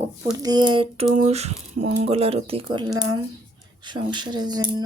কর্পূর দিয়ে একটু মঙ্গল আরতি করলাম সংসারের জন্য।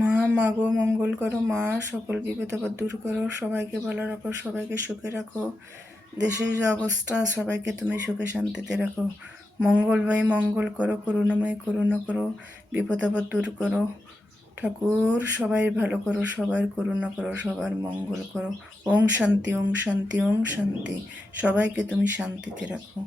মা, মাগো মঙ্গল করো মা, সকল বিপদ আপদ দূর করো, সবাইকে ভালো রাখো, সবাইকে সুখে রাখো, দেশের যে অবস্থা সবাইকে তুমি সুখে শান্তিতে রাখো। মঙ্গলময় মঙ্গল করো, করুণাময় করুণা করো, বিপদ আপদ দূর করো ঠাকুর, সবাই ভালো করো, সবার করুণা করো, সবার মঙ্গল করো। ওং শান্তি, ওং শান্তি, ওং শান্তি। সবাইকে তুমি শান্তিতে রাখো।